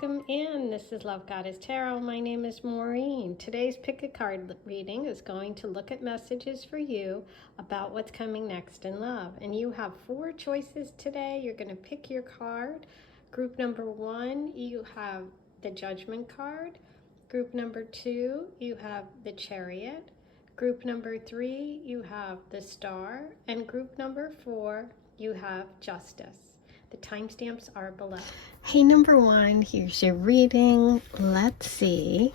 welcome in. This is Love Goddess Tarot. My name is Maureen. Today's pick a card reading is going to look at messages for you about what's coming next in love. And you have 4 choices today. You're going to pick your card. Group number 1, you have the Judgment card. Group number 2, you have the Chariot. Group number 3, you have the Star. And group number 4, you have Justice. The timestamps are below. Hey, number 1, here's your reading. Let's see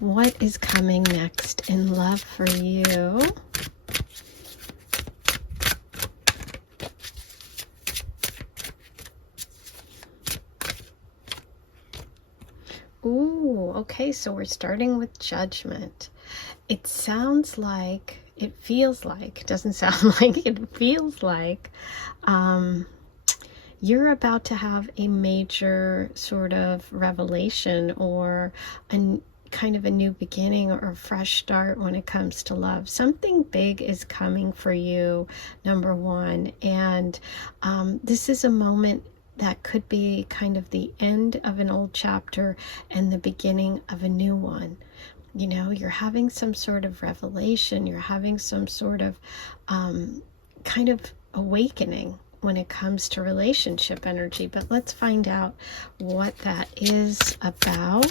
what is coming next in love for you. Ooh, okay, so we're starting with Judgment. It sounds like, it feels like, it doesn't sound like, it feels like you're about to have a major sort of revelation or a kind of a new beginning or a fresh start when it comes to love. Something big is coming for you, number 1. And this is a moment that could be kind of the end of an old chapter and the beginning of a new one. You know, you're having some sort of revelation. You're having some sort of kind of awakening when it comes to relationship energy. But let's find out what that is about.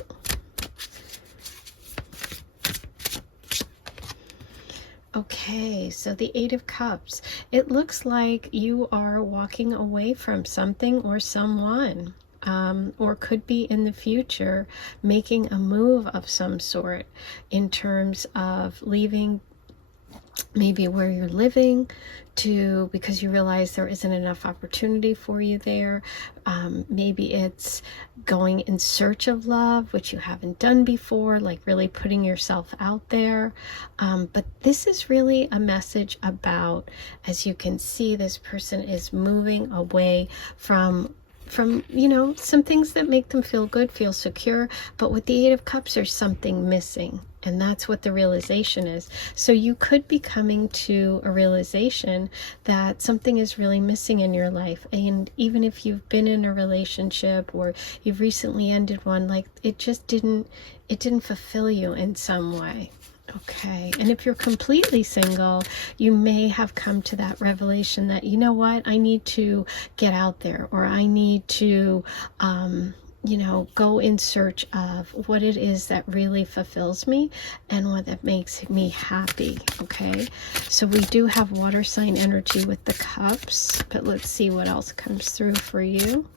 Okay, so the 8 of Cups. It looks like you are walking away from something or someone. Or could be in the future making a move of some sort in terms of leaving maybe where you're living because you realize there isn't enough opportunity for you there. Maybe it's going in search of love, which you haven't done before, like really putting yourself out there. But this is really a message about, as you can see, this person is moving away from you know, some things that make them feel good, feel secure. But with the 8 of Cups, there's something missing. And that's what the realization is. So you could be coming to a realization that something is really missing in your life. And even if you've been in a relationship or you've recently ended one, like it didn't fulfill you in some way. Okay, and if you're completely single, you may have come to that revelation that, you know what, I need to get out there, or I need to, you know, go in search of what it is that really fulfills me and what that makes me happy. Okay, so we do have water sign energy with the Cups, but let's see what else comes through for you.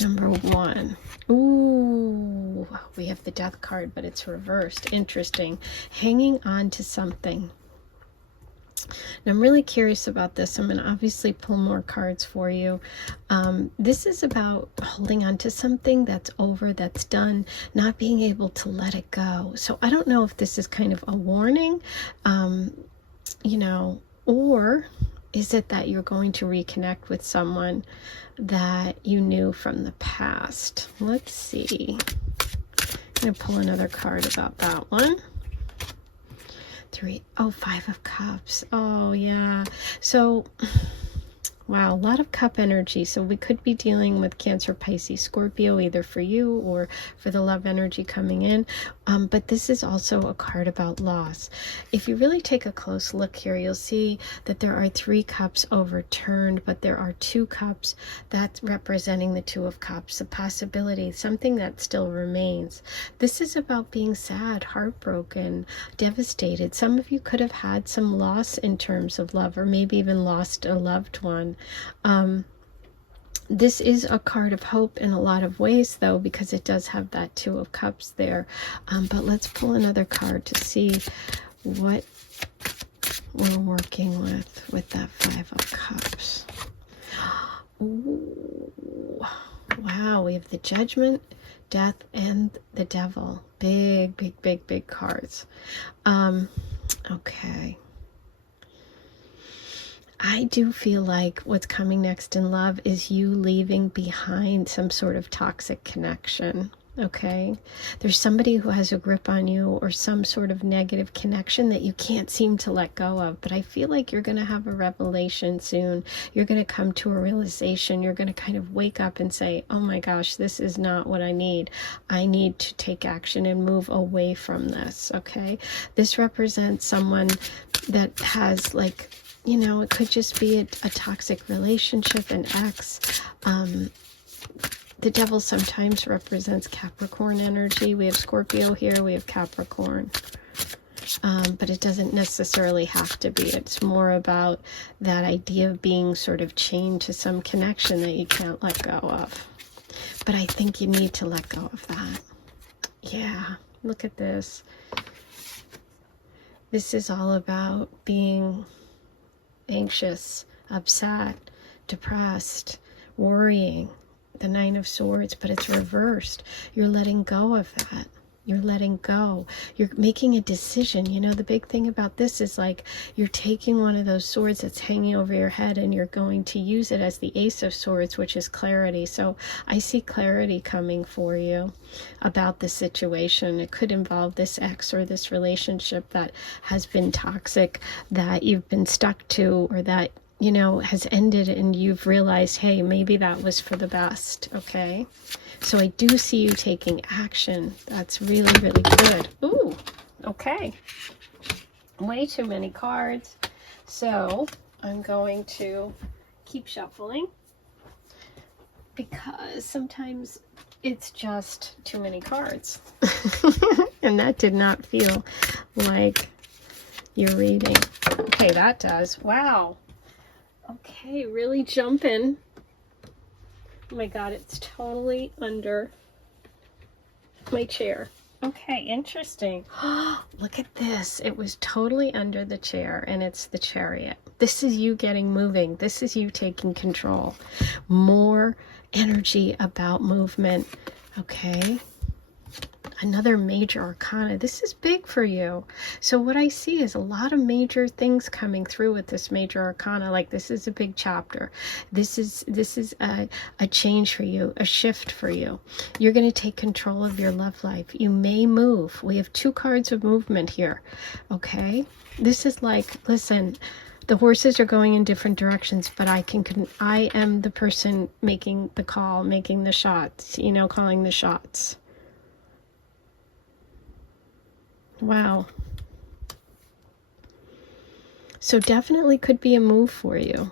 Number 1. Ooh, we have the Death card, but it's reversed. Interesting. Hanging on to something. And I'm really curious about this. I'm going to obviously pull more cards for you. This is about holding on to something that's over, that's done, not being able to let it go. So I don't know if this is kind of a warning, you know, or is it that you're going to reconnect with someone that you knew from the past? Let's see. I'm going to pull another card about that one. 5 of Cups. Oh, yeah. So, wow, a lot of cup energy. So we could be dealing with Cancer, Pisces, Scorpio, either for you or for the love energy coming in. But this is also a card about loss. If you really take a close look here, you'll see that there are 3 cups overturned, but there are 2 cups that's representing the 2 of Cups, a possibility, something that still remains. This is about being sad, heartbroken, devastated. Some of you could have had some loss in terms of love, or maybe even lost a loved one. This is a card of hope in a lot of ways, though, because it does have that 2 of Cups there. But let's pull another card to see what we're working with that 5 of Cups. Ooh, wow, we have the Judgment, Death, and the Devil. Big, big, big, big cards. Okay. I do feel like what's coming next in love is you leaving behind some sort of toxic connection. Okay, there's somebody who has a grip on you or some sort of negative connection that you can't seem to let go of. But I feel like you're going to have a revelation soon. You're going to come to a realization. You're going to kind of wake up and say, oh my gosh, this is not what I need. I need to take action and move away from this. Okay, this represents someone that has, like, you know, it could just be a toxic relationship, an ex. The devil sometimes represents Capricorn energy. We have Scorpio here, we have Capricorn. But it doesn't necessarily have to be. It's more about that idea of being sort of chained to some connection that you can't let go of. But I think you need to let go of that. Yeah, look at this. This is all about being anxious, upset, depressed, worrying. The Nine of Swords, but it's reversed. You're letting go of that. You're letting go. You're making a decision. You know, the big thing about this is, like, you're taking one of those swords that's hanging over your head and you're going to use it as the Ace of Swords, which is clarity. So I see clarity coming for you about the situation. It could involve this ex or this relationship that has been toxic, that you've been stuck to, or that, you know, has ended and you've realized, hey, maybe that was for the best. Okay, so I do see you taking action. That's really, really good. Ooh, okay, way too many cards. So I'm going to keep shuffling because sometimes it's just too many cards. And that did not feel like your reading. Okay, that does. Wow. Okay, really jumping. Oh my God, it's totally under my chair. Okay, interesting. Look at this. It was totally under the chair, and it's the Chariot. This is you getting moving. This is you taking control. More energy about movement. Okay. Another major arcana. This is big for you. So what I see is a lot of major things coming through with this major arcana. Like, this is a big chapter. This is a change for you, a shift for you. You're going to take control of your love life. You may move. We have 2 cards of movement here. Okay, this is like, listen, the horses are going in different directions, but I am the person making the call, making the shots, you know, calling the shots. Wow. So definitely could be a move for you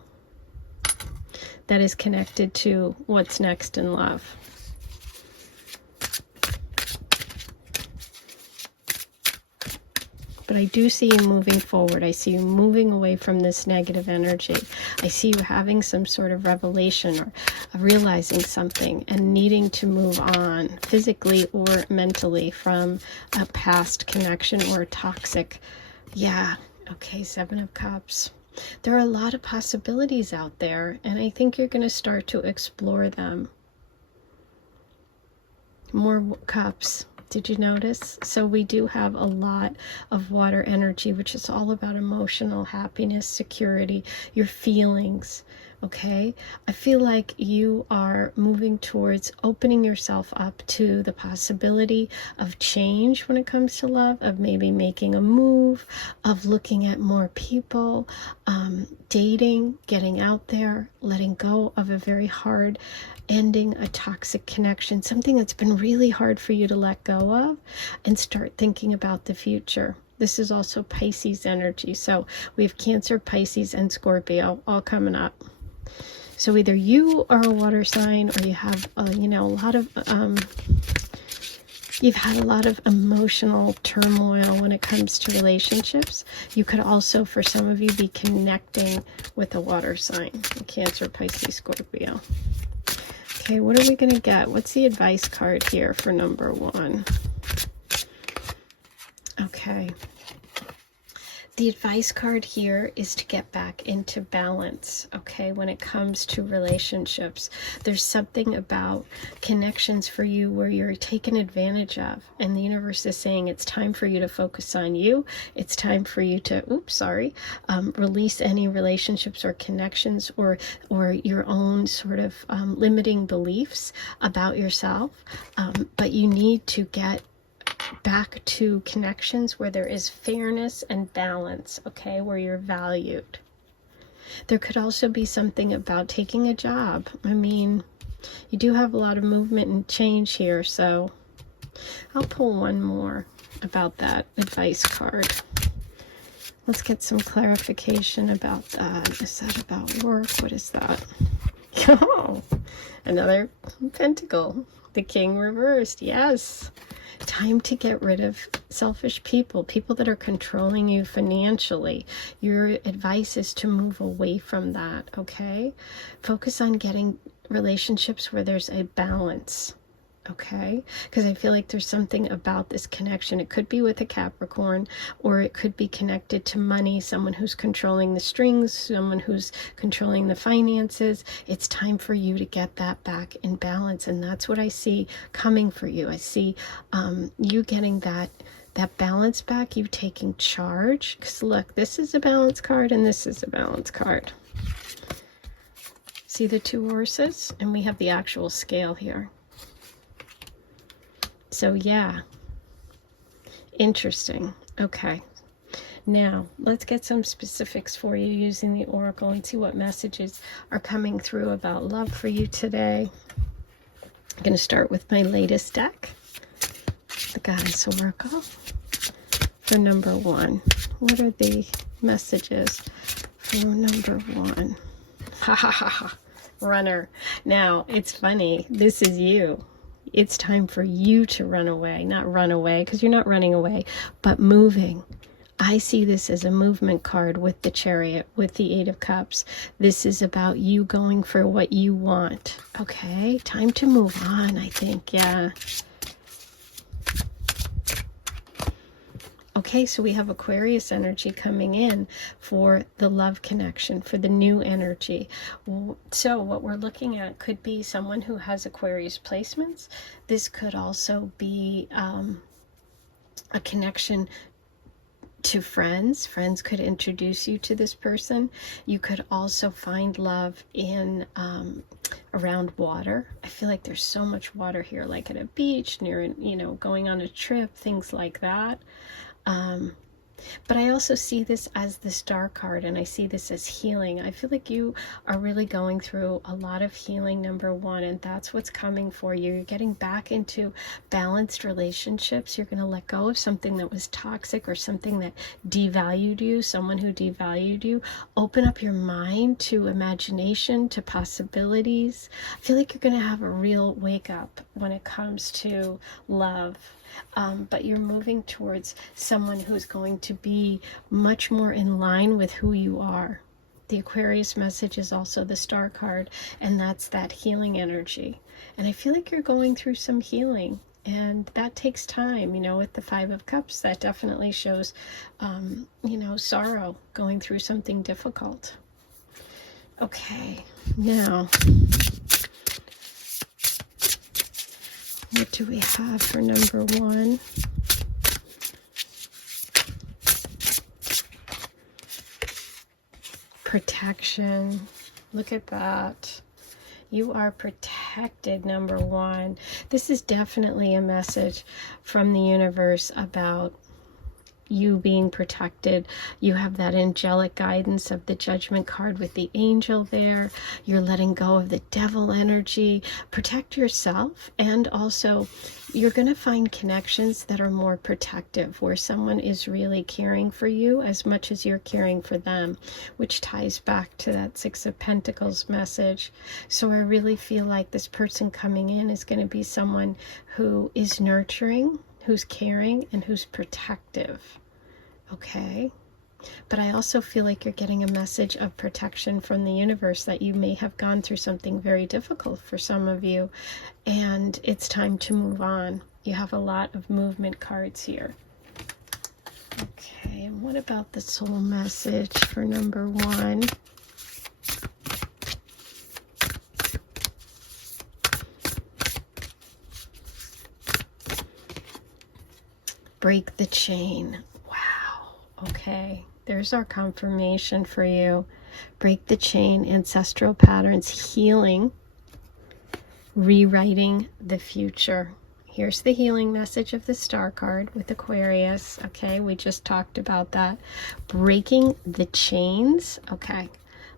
that is connected to what's next in love. But I do see you moving forward. I see you moving away from this negative energy. I see you having some sort of revelation or realizing something and needing to move on physically or mentally from a past connection or a toxic. Yeah. Okay, 7 of Cups. There are a lot of possibilities out there, and I think you're going to start to explore them. More cups. Did you notice? So we do have a lot of water energy, which is all about emotional happiness, security, your feelings. Okay, I feel like you are moving towards opening yourself up to the possibility of change when it comes to love, of maybe making a move, of looking at more people, dating, getting out there, letting go of a very hard ending, a toxic connection, something that's been really hard for you to let go of, and start thinking about the future. This is also Pisces energy. So we have Cancer, Pisces, and Scorpio all coming up. So either you are a water sign, or you have, you know, a lot of, you've had a lot of emotional turmoil when it comes to relationships. You could also, for some of you, be connecting with a water sign, Cancer, Pisces, Scorpio. Okay, what are we going to get? What's the advice card here for number 1? Okay. The advice card here is to get back into balance, okay, when it comes to relationships. There's something about connections for you where you're taken advantage of, and the universe is saying it's time for you to focus on you. It's time for you to, release any relationships or connections or your own sort of limiting beliefs about yourself. But you need to get back to connections where there is fairness and balance, okay, where you're valued. There could also be something about taking a job. I mean, you do have a lot of movement and change here, so I'll pull one more about that advice card. Let's get some clarification about that. Is that about work? What is that? Oh, another pentacle. The king reversed. Yes. Time to get rid of selfish people that are controlling you financially. Your advice is to move away from that, okay? Focus on getting relationships where there's a balance, okay? Because I feel like there's something about this connection. It could be with a Capricorn, or it could be connected to money, someone who's controlling the strings, someone who's controlling the finances. It's time for you to get that back in balance, and that's what I see coming for you. I see you getting that balance back, you taking charge. Because look, this is a balance card and this is a balance card. See the two horses? And we have the actual scale here. So yeah, interesting. Okay, now let's get some specifics for you using the oracle and see what messages are coming through about love for you today. I'm going to start with my latest deck, the Goddess Oracle, for number one. What are the messages for number one? Ha ha ha ha, runner. Now, it's funny, this is you. It's time for you to run away. Not run away, because you're not running away, but moving. I see this as a movement card with the Chariot, with the Eight of Cups. This is about you going for what you want. Okay, time to move on, I think. Yeah. Okay, so we have Aquarius energy coming in for the love connection, for the new energy. So what we're looking at could be someone who has Aquarius placements. This could also be a connection to friends. Friends could introduce you to this person. You could also find love in around water. I feel like there's so much water here, like at a beach, near, going on a trip, things like that. But I also see this as the Star card, and I see this as healing. I feel like you are really going through a lot of healing, number one, and that's what's coming for you. You're getting back into balanced relationships. You're going to let go of something that was toxic or something that devalued you, someone who devalued you. Open up your mind to imagination, to possibilities. I feel like you're going to have a real wake up when it comes to love. But you're moving towards someone who's going to be much more in line with who you are. The Aquarius message is also the Star card, and that's that healing energy. And I feel like you're going through some healing, and that takes time. With the Five of Cups, that definitely shows, sorrow, going through something difficult. Okay, now, what do we have for number one? Protection. Look at that. You are protected, number one. This is definitely a message from the universe about you being protected. You have that angelic guidance of the Judgment card with the angel there. You're letting go of the devil energy. Protect yourself, and also you're going to find connections that are more protective, where someone is really caring for you as much as you're caring for them, which ties back to that Six of Pentacles message. So I really feel like this person coming in is going to be someone who is nurturing, who's caring, and who's protective. Okay, but I also feel like you're getting a message of protection from the universe, that you may have gone through something very difficult for some of you, and it's time to move on. You have a lot of movement cards here. Okay, and what about the soul message for number 1? Break the chain. Wow. Okay, there's our confirmation for you. Break the chain, ancestral patterns, healing, rewriting the future. Here's the healing message of the Star card with Aquarius. Okay, we just talked about that. Breaking the chains. Okay,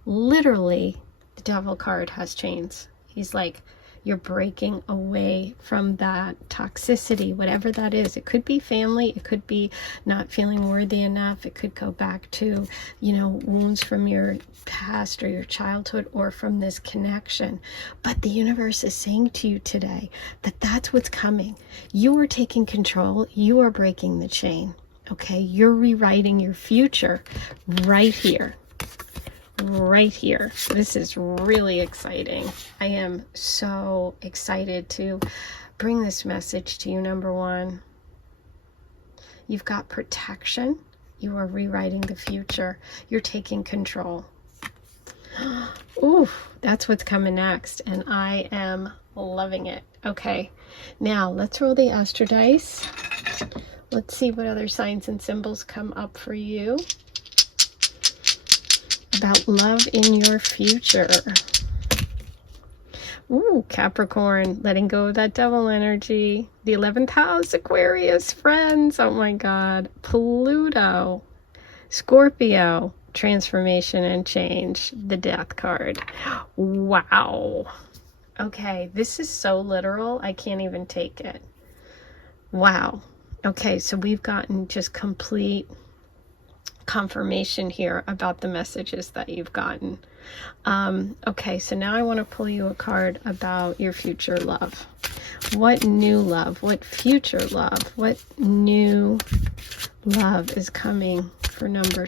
literally, the Devil card has chains. He's like, you're breaking away from that toxicity, whatever that is. It could be family. It could be not feeling worthy enough. It could go back to, wounds from your past or your childhood or from this connection. But the universe is saying to you today that that's what's coming. You are taking control. You are breaking the chain. Okay, you're rewriting your future right here. Right here. This is really exciting. I am so excited to bring this message to you. Number 1, you've got protection. You are rewriting the future. You're taking control. Ooh, that's what's coming next, and I am loving it. Okay, now let's roll the Astro dice. Let's see what other signs and symbols come up for you about love in your future. Ooh, Capricorn, letting go of that devil energy. The 11th house, Aquarius, friends. Oh my God. Pluto, Scorpio, transformation and change. The Death card. Wow. Okay, this is so literal, I can't even take it. Wow. Okay, so we've gotten just complete confirmation here about the messages that you've gotten. Okay, so now I want to pull you a card about your future love. What new love, what future love, what new love is coming for number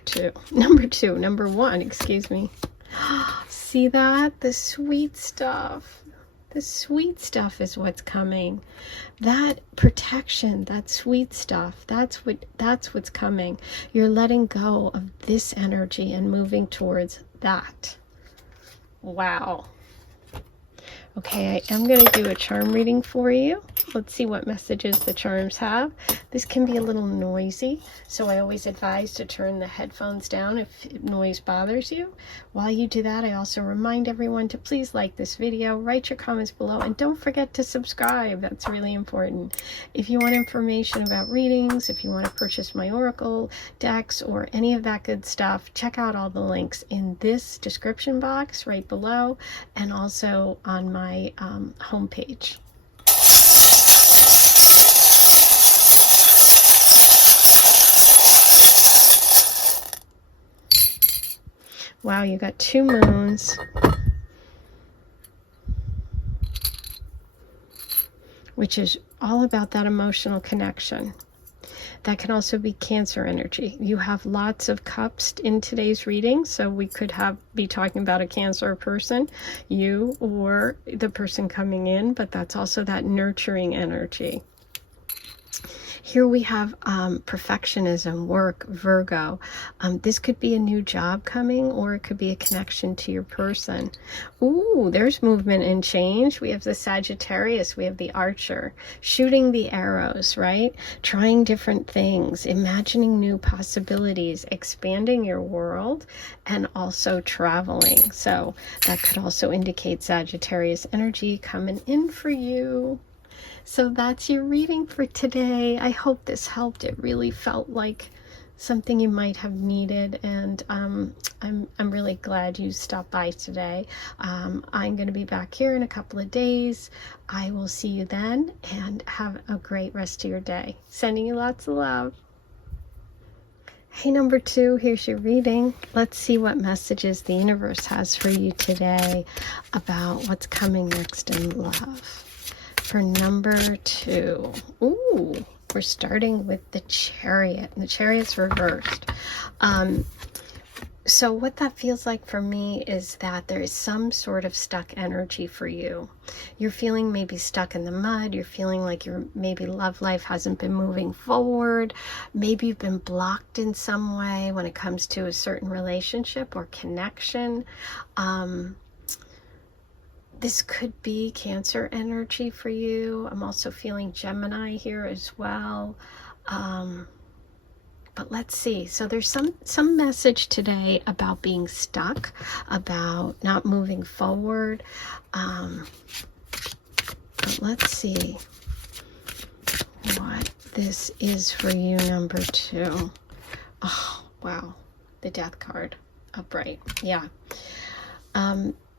1, excuse me. See that? The sweet stuff. The sweet stuff is what's coming. That protection, that sweet stuff, that's what's coming. You're letting go of this energy and moving towards that. Wow. Okay, I am going to do a charm reading for you. Let's see what messages the charms have. This can be a little noisy, so I always advise to turn the headphones down if noise bothers you. While you do that, I also remind everyone to please like this video, write your comments below, and don't forget to subscribe. That's really important. If you want information about readings, if you want to purchase my oracle decks or any of that good stuff, check out all the links in this description box right below and also on my homepage. Wow, you got 2 moons, which is all about that emotional connection. That can also be Cancer energy. You have lots of cups in today's reading, so we could be talking about a Cancer person, you or the person coming in, but that's also that nurturing energy. Here we have perfectionism, work, Virgo. This could be a new job coming, or it could be a connection to your person. Ooh, there's movement and change. We have the Sagittarius, we have the Archer, shooting the arrows, right? Trying different things, imagining new possibilities, expanding your world, and also traveling. So that could also indicate Sagittarius energy coming in for you. So that's your reading for today. I hope this helped. It really felt like something you might have needed, and I'm really glad you stopped by today. I'm going to be back here in a couple of days. I will see you then, and have a great rest of your day. Sending you lots of love. Hey, number 2, here's your reading. Let's see what messages the universe has for you today about what's coming next in love. For number 2, ooh, we're starting with the Chariot, and the Chariot's reversed. So what that feels like for me is that there is some sort of stuck energy for you. You're feeling maybe stuck in the mud. You're feeling like your maybe love life hasn't been moving forward. Maybe you've been blocked in some way when it comes to a certain relationship or connection. This could be Cancer energy for you. I'm also feeling Gemini here as well. But let's see. So there's some message today about being stuck, about not moving forward. But let's see what this is for you, number 2. Oh, wow. The Death card upright. Yeah.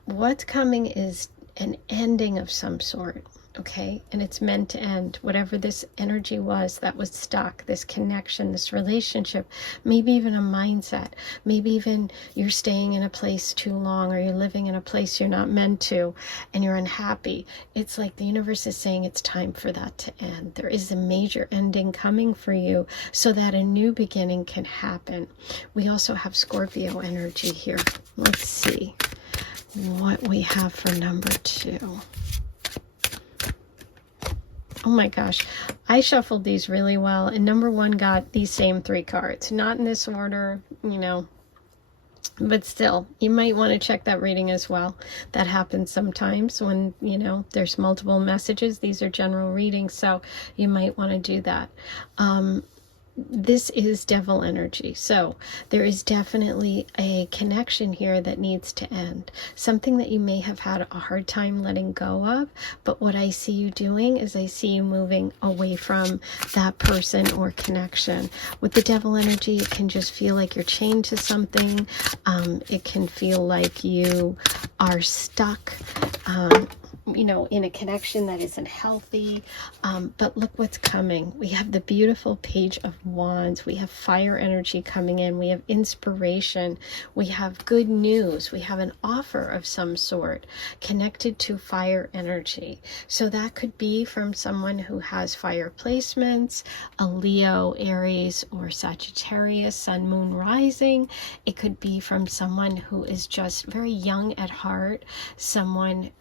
What's coming is an ending of some sort. Okay, and it's meant to end. Whatever this energy was that was stuck, this connection, this relationship, maybe even a mindset, maybe even you're staying in a place too long, or you're living in a place you're not meant to, and you're unhappy. It's like the universe is saying it's time for that to end. There is a major ending coming for you so that a new beginning can happen. We also have Scorpio energy here. Let's see what we have for number 2. Oh my gosh, I shuffled these really well, and number 1 got these same 3 cards. Not in this order, you know, but still, you might want to check that reading as well. That happens sometimes when, you know, there's multiple messages. These are general readings, so you might want to do that. This is devil energy. So there is definitely a connection here that needs to end. Something that you may have had a hard time letting go of. But what I see you doing is I see you moving away from that person or connection. With the devil energy, it can just feel like you're chained to something. It can feel like you are stuck. You know, in a connection that isn't healthy. But look what's coming. We have the beautiful Page of Wands. We have fire energy coming in. We have inspiration. We have good news. We have an offer of some sort connected to fire energy. So that could be from someone who has fire placements, a Leo, Aries, or Sagittarius, Sun, Moon, Rising. It could be from someone who is just very young at heart, someone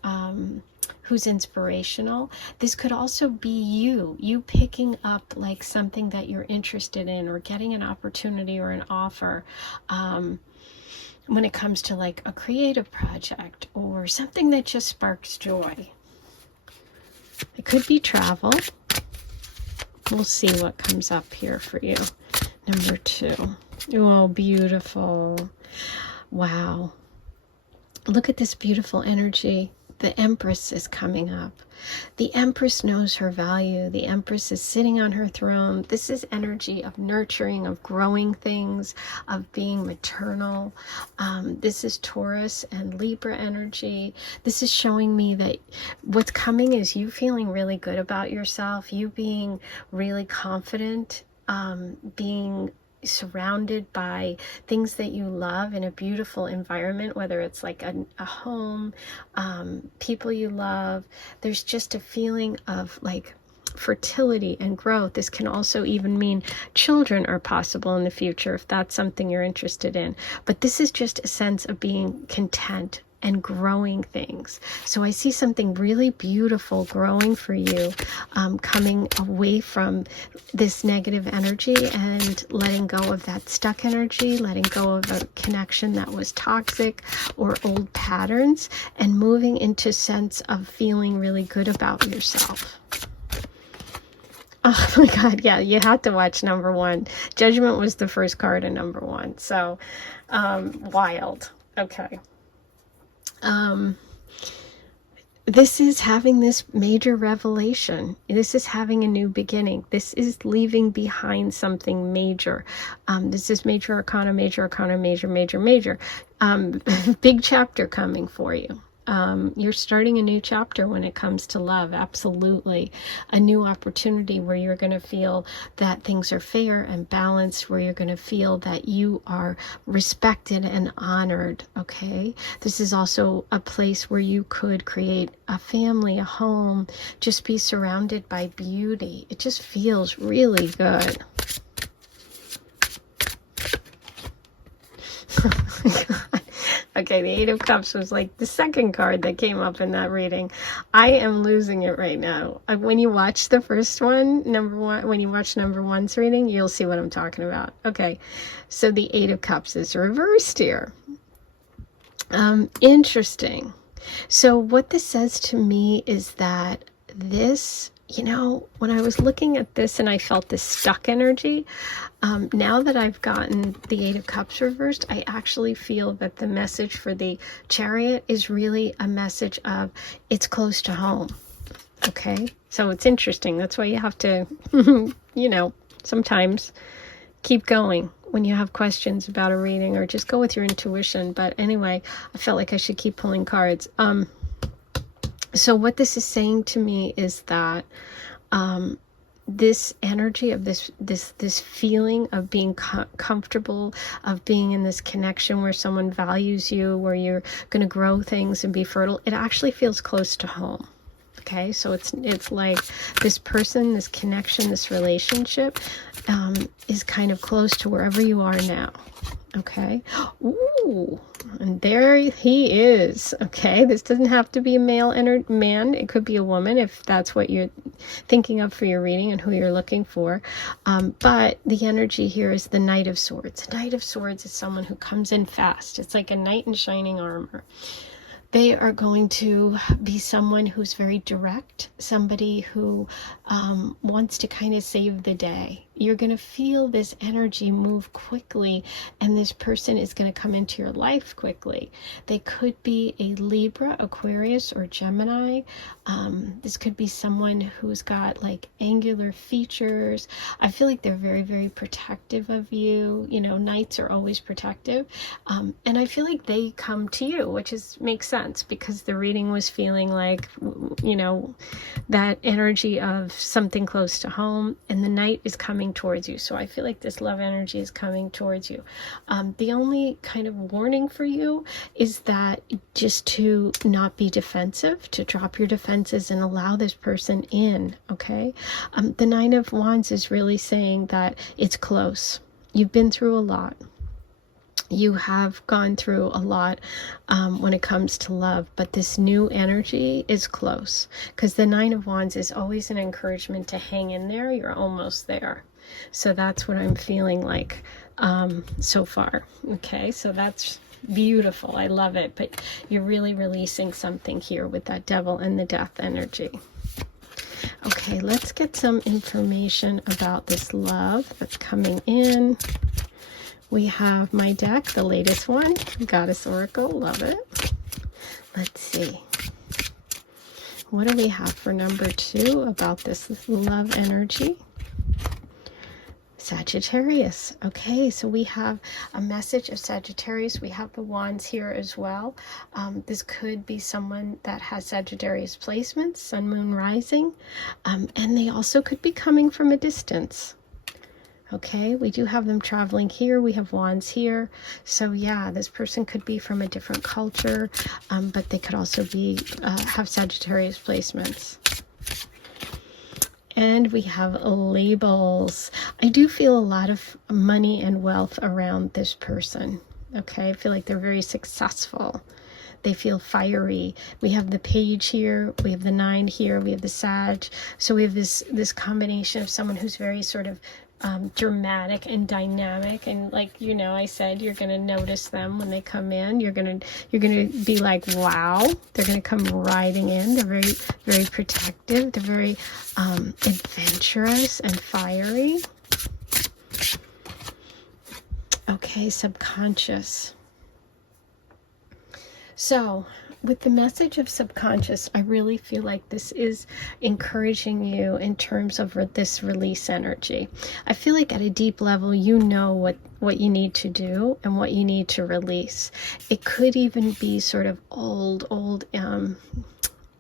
who's inspirational. This could also be you picking up like something that you're interested in, or getting an opportunity or an offer when it comes to like a creative project or something that just sparks joy. It could be travel. We'll see what comes up here for you. Number 2. Oh, beautiful. Wow. Look at this beautiful energy. The Empress is coming up. The Empress knows her value. The Empress is sitting on her throne. This is energy of nurturing, of growing things, of being maternal. This is Taurus and Libra energy. This is showing me that what's coming is you feeling really good about yourself, you being really confident, being surrounded by things that you love in a beautiful environment, whether it's like a home, people you love. There's just a feeling of like fertility and growth. This can also even mean children are possible in the future if that's something you're interested in. But this is just a sense of being content and growing things. So I see something really beautiful growing for you, coming away from this negative energy and letting go of that stuck energy, letting go of a connection that was toxic or old patterns, and moving into a sense of feeling really good about yourself. Oh my God, yeah, you had to watch number 1. Judgment was the first card in number 1. So, wild. Okay. This is having this major revelation. This is having a new beginning. This is leaving behind something major. This is major arcana, major, major. Big chapter coming for you. You're starting a new chapter when it comes to love. Absolutely. A new opportunity where you're going to feel that things are fair and balanced, where you're going to feel that you are respected and honored. Okay. This is also a place where you could create a family, a home, just be surrounded by beauty. It just feels really good. Okay, the Eight of Cups was like the second card that came up in that reading. I am losing it right now. When you watch the first one, number one, when you watch number one's reading, you'll see what I'm talking about. Okay, so the Eight of Cups is reversed here. Interesting. So what this says to me is that this, you know, when I was looking at this and I felt this stuck energy, now that I've gotten the Eight of Cups reversed, I actually feel that the message for the Chariot is really a message of it's close to home. Okay, so it's interesting. That's why you have to, you know, sometimes keep going when you have questions about a reading, or just go with your intuition. But anyway, I felt like I should keep pulling cards. So what this is saying to me is that this energy of this feeling of being comfortable, of being in this connection where someone values you, where you're going to grow things and be fertile, it actually feels close to home. Okay, so it's like this person, this connection, this relationship is kind of close to wherever you are now. Okay. Ooh, and there he is. Okay, this doesn't have to be a man. It could be a woman if that's what you're thinking of for your reading and who you're looking for. But the energy here is the Knight of Swords. Knight of Swords is someone who comes in fast. It's like a knight in shining armor. They are going to be someone who's very direct, somebody who wants to kind of save the day. You're going to feel this energy move quickly, and this person is going to come into your life quickly. They could be a Libra, Aquarius, or Gemini. This could be someone who's got like angular features. I feel like they're very, very protective of you. You know, knights are always protective. And I feel like they come to you, which makes sense because the reading was feeling like, you know, that energy of something close to home, and the Knight is coming towards you. So I feel like this love energy is coming towards you. The only kind of warning for you is that just to not be defensive, to drop your defenses and allow this person in. Okay. The Nine of Wands is really saying that it's close. You've been through a lot. You have gone through a lot when it comes to love, but this new energy is close, because the Nine of Wands is always an encouragement to hang in there. You're almost there. So that's what I'm feeling like so far. Okay, so that's beautiful. I love it. But you're really releasing something here with that Devil and the Death energy. Okay, let's get some information about this love that's coming in. We have my deck, the latest one, Goddess Oracle, love it. Let's see. What do we have for number 2 about this love energy? Sagittarius. Okay, so we have a message of Sagittarius. We have the wands here as well. This could be someone that has Sagittarius placements, sun, moon, rising, and they also could be coming from a distance. Okay, we do have them traveling here. We have wands here. So yeah, this person could be from a different culture, but they could also be have Sagittarius placements. And we have labels. I do feel a lot of money and wealth around this person. Okay, I feel like they're very successful. They feel fiery. We have the Page here. We have the 9 here. We have the Sag. So we have this combination of someone who's very sort of dramatic and dynamic, and like, you know, I said, you're going to notice them when they come in. You're going to be like, wow, they're going to come riding in. They're very, very protective. They're very adventurous and fiery. Okay, subconscious. So with the message of subconscious, I really feel like this is encouraging you in terms of this release energy. I feel like at a deep level, you know what you need to do and what you need to release. It could even be sort of old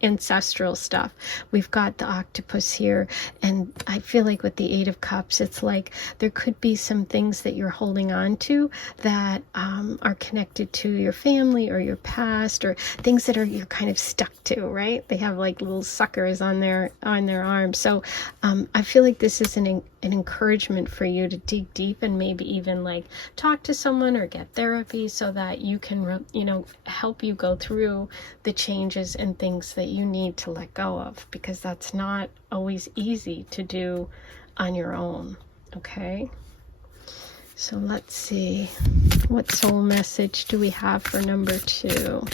ancestral stuff. We've got the octopus here, and I feel like with the 8 of Cups, it's like there could be some things that you're holding on to that are connected to your family or your past, or things that you're kind of stuck to, right? They have like little suckers on their arms. So I feel like this is an an encouragement for you to dig deep and maybe even like talk to someone or get therapy so that you can, you know, help you go through the changes and things that you need to let go of, because that's not always easy to do on your own. Okay, so let's see, what soul message do we have for number 2?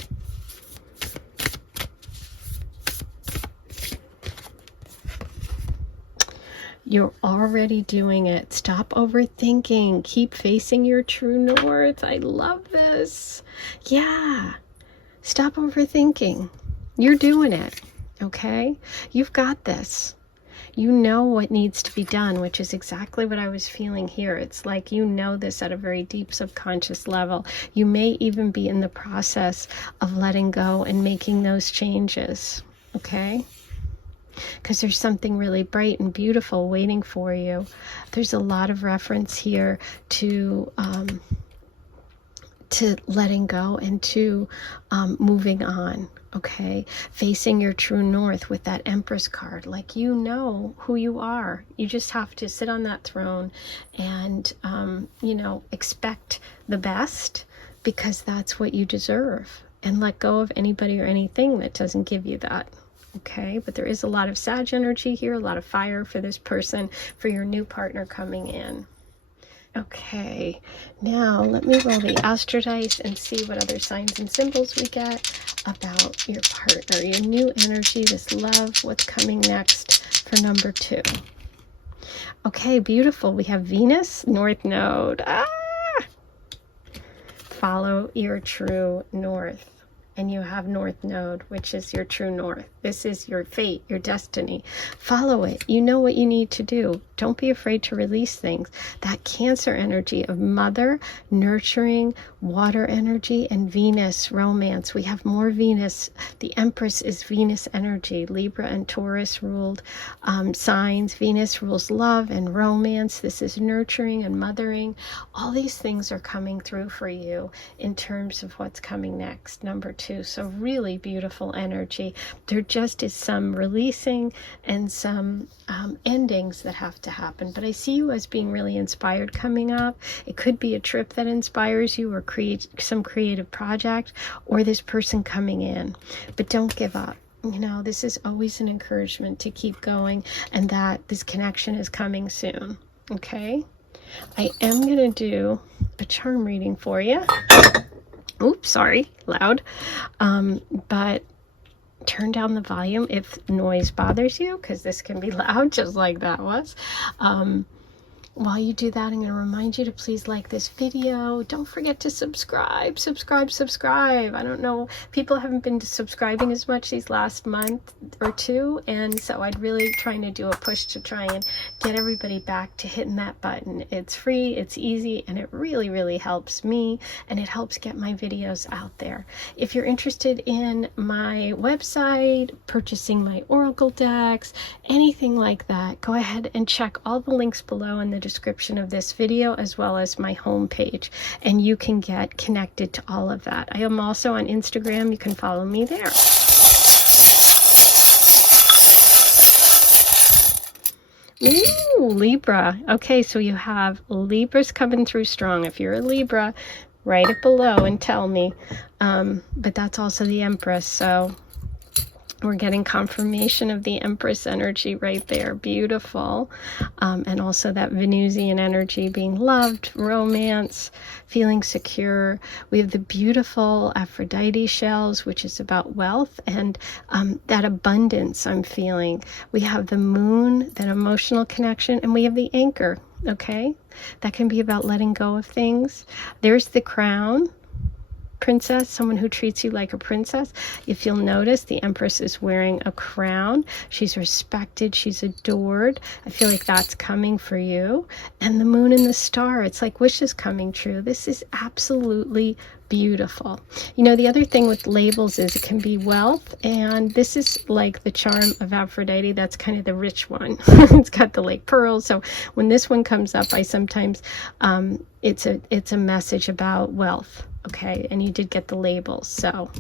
You're already doing it. Stop overthinking. Keep facing your true north. I love this. Yeah. Stop overthinking. You're doing it. Okay? You've got this. You know what needs to be done, which is exactly what I was feeling here. It's like you know this at a very deep subconscious level. You may even be in the process of letting go and making those changes. Okay? Because there's something really bright and beautiful waiting for you. There's a lot of reference here to letting go and to moving on. Okay, facing your true north with that Empress card. Like, you know who you are. You just have to sit on that throne and you know, expect the best, because that's what you deserve, and let go of anybody or anything that doesn't give you that. Okay, but there is a lot of Sag energy here, a lot of fire for this person, for your new partner coming in. Okay, now let me roll the Astro Dice and see what other signs and symbols we get about your partner, your new energy, this love, what's coming next for number 2. Okay, beautiful. We have Venus, North Node. Follow your true north. And you have North Node, which is your true north. This is your fate, your destiny. Follow it. You know what you need to do. Don't be afraid to release things. That Cancer energy of mother, nurturing, water energy, and Venus, romance. We have more Venus. The Empress is Venus energy. Libra and Taurus ruled signs. Venus rules love and romance. This is nurturing and mothering. All these things are coming through for you in terms of what's coming next. Number 2. So really beautiful energy. There just is some releasing and some endings that have to happen. But I see you as being really inspired coming up. It could be a trip that inspires you, or create some creative project, or this person coming in. But don't give up. You know, this is always an encouragement to keep going, and that this connection is coming soon. Okay? I am going to do a charm reading for you. Oops, sorry, loud. But turn down the volume if noise bothers you, because this can be loud, just like that was. While you do that, I'm going to remind you to please like this video. Don't forget to subscribe. I don't know, people haven't been subscribing as much these last month or two, and so I'd really trying to do a push to try and get everybody back to hitting that button. It's free, it's easy, and it really, really helps me, and it helps get my videos out there. If you're interested in my website, purchasing my oracle decks, anything like that, go ahead and check all the links below in the description of this video, as well as my home page, and you can get connected to all of that. I am also on Instagram. You can follow me there. Ooh, Libra. Okay, so you have Libras coming through strong. If you're a Libra, write it below and tell me. But that's also the Empress, so we're getting confirmation of the Empress energy right there. Beautiful. And also that Venusian energy, being loved, romance, feeling secure. We have the beautiful Aphrodite shells, which is about wealth and that abundance I'm feeling. We have the moon, that emotional connection, and we have the anchor. Okay, that can be about letting go of things. There's the crown. Princess, someone who treats you like a princess. If you'll notice, the Empress is wearing a crown. She's respected, she's adored. I feel like that's coming for you. And the moon and the star, it's like wishes coming true. This is absolutely beautiful. You know, the other thing with labels is it can be wealth, and this is like the charm of Aphrodite. That's kind of the rich one. It's got the like pearls. So when this one comes up, I sometimes it's a message about wealth. Okay, and you did get the labels, so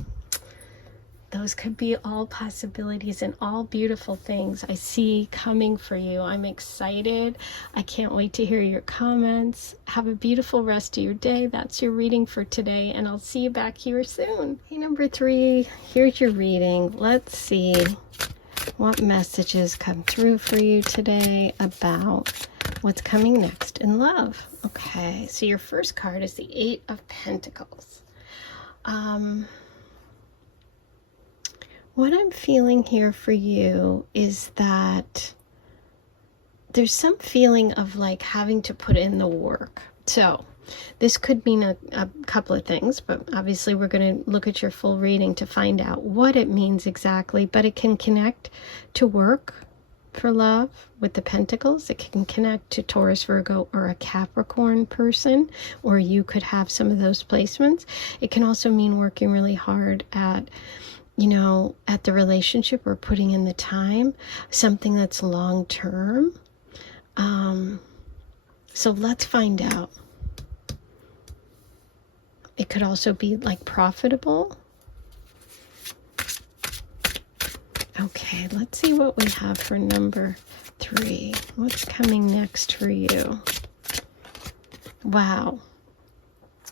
Those could be all possibilities and all beautiful things I see coming for you. I'm excited. I can't wait to hear your comments. Have a beautiful rest of your day. That's your reading for today, and I'll see you back here soon. Hey, number 3, here's your reading. Let's see what messages come through for you today about what's coming next in love. Okay, so your first card is the 8 of Pentacles. What I'm feeling here for you is that there's some feeling of like having to put in the work. So this could mean a couple of things, but obviously we're going to look at your full reading to find out what it means exactly. But it can connect to work for love with the Pentacles. It can connect to Taurus, Virgo, or a Capricorn person, or you could have some of those placements. It can also mean working really hard at at the relationship, or putting in the time, something that's long term. So let's find out. It could also be like profitable. Okay, let's see what we have for number 3. What's coming next for you? Wow.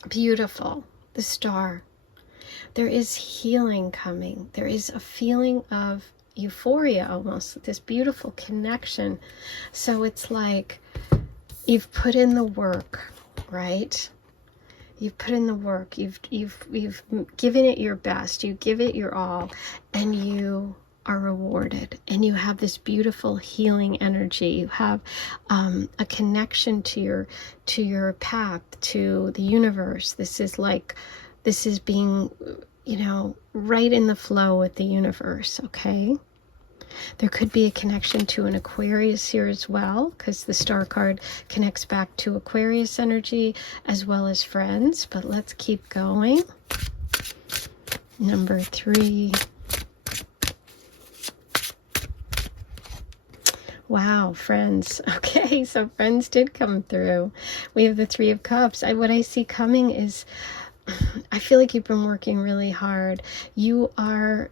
Beautiful. The Star. There is healing coming. There is a feeling of euphoria almost, this beautiful connection. So it's like you've put in the work, right? You've put in the work. You've given it your best. You give it your all, and you are rewarded, and you have this beautiful healing energy. You have a connection to your path, to the universe. This is being, right in the flow with the universe, okay? There could be a connection to an Aquarius here as well, because the Star card connects back to Aquarius energy as well as friends. But let's keep going. Number 3. Wow, friends. Okay, so friends did come through. We have the 3 of Cups. What I see coming is, I feel like you've been working really hard. You are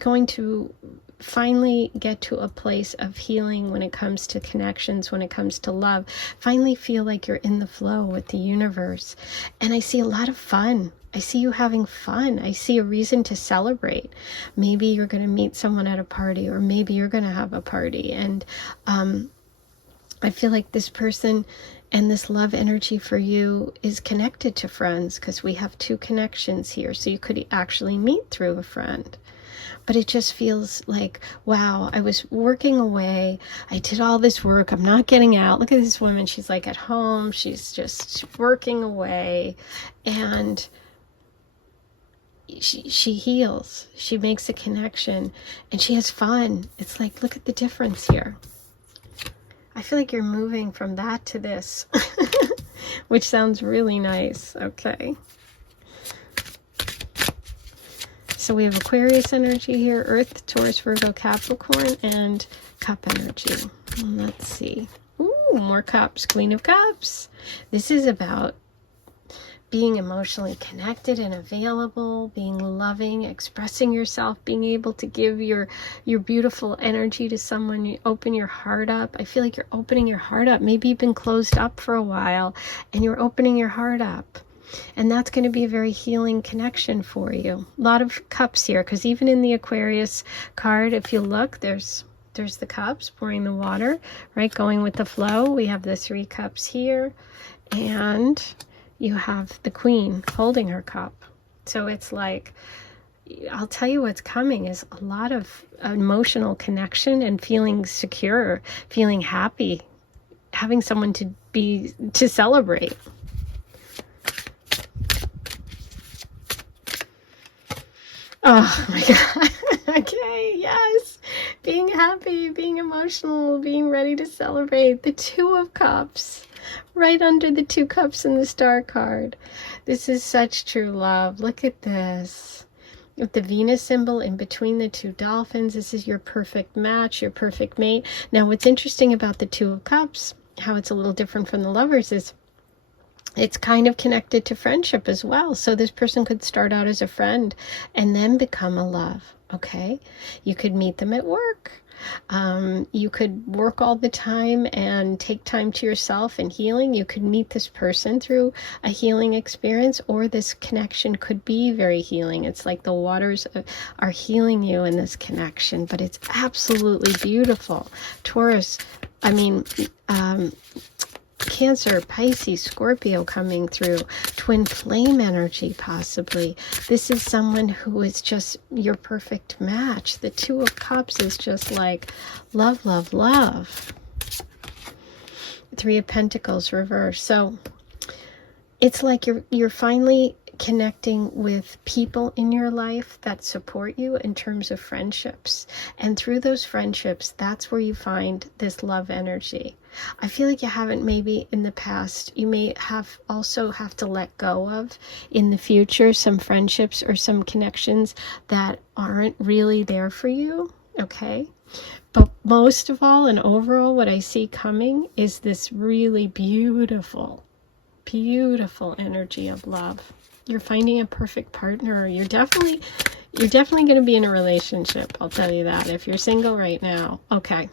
going to finally get to a place of healing when it comes to connections, when it comes to love. Finally feel like you're in the flow with the universe. And I see a lot of fun. I see you having fun. I see a reason to celebrate. Maybe you're going to meet someone at a party, or maybe you're going to have a party. And I feel like this person and this love energy for you is connected to friends, because we have 2 connections here. So you could actually meet through a friend. But it just feels like, wow, I was working away. I did all this work. I'm not getting out. Look at this woman. She's like at home. She's just working away. And she heals. She makes a connection. And she has fun. It's like, look at the difference here. I feel like you're moving from that to this, which sounds really nice. Okay. So we have Aquarius energy here, Earth, Taurus, Virgo, Capricorn, and Cup energy. Let's see. Ooh, more Cups. Queen of Cups. This is about being emotionally connected and available, being loving, expressing yourself, being able to give your beautiful energy to someone. You open your heart up. I feel like you're opening your heart up. Maybe you've been closed up for a while and you're opening your heart up. And that's going to be a very healing connection for you. A lot of cups here, because even in the Aquarius card, if you look, there's the cups, pouring the water, right? Going with the flow. We have the 3 cups here. And you have the Queen holding her cup. So it's like, I'll tell you what's coming is a lot of emotional connection and feeling secure, feeling happy, having someone to celebrate. Oh my God. Okay, yes. Being happy, being emotional, being ready to celebrate. The 2 of Cups. Right under the 2 cups in the Star card. This is such true love. Look at this. With the Venus symbol in between the 2 dolphins. This is your perfect match, your perfect mate. Now, what's interesting about the 2 of Cups, how it's a little different from the Lovers, is it's kind of connected to friendship as well. So this person could start out as a friend and then become a love. okay? You could meet them at work. You could work all the time and take time to yourself and healing. You could meet this person through a healing experience, or this connection could be very healing. It's like the waters are healing you in this connection, but it's absolutely beautiful. Taurus, I mean, Cancer, Pisces, Scorpio coming through, twin flame energy possibly. This is someone who is just your perfect match. The Two of Cups is just like love, love, love. Three of Pentacles reverse. So it's like you're finally connecting with people in your life that support you in terms of friendships. And through those friendships, that's where you find this love energy. I feel like you haven't, maybe in the past, you may also have to let go of in the future some friendships or some connections that aren't really there for you, okay? But most of all and overall, what I see coming is this really beautiful, beautiful energy of love. You're finding a perfect partner. You're definitely going to be in a relationship. I'll tell you that. If you're single right now. Okay.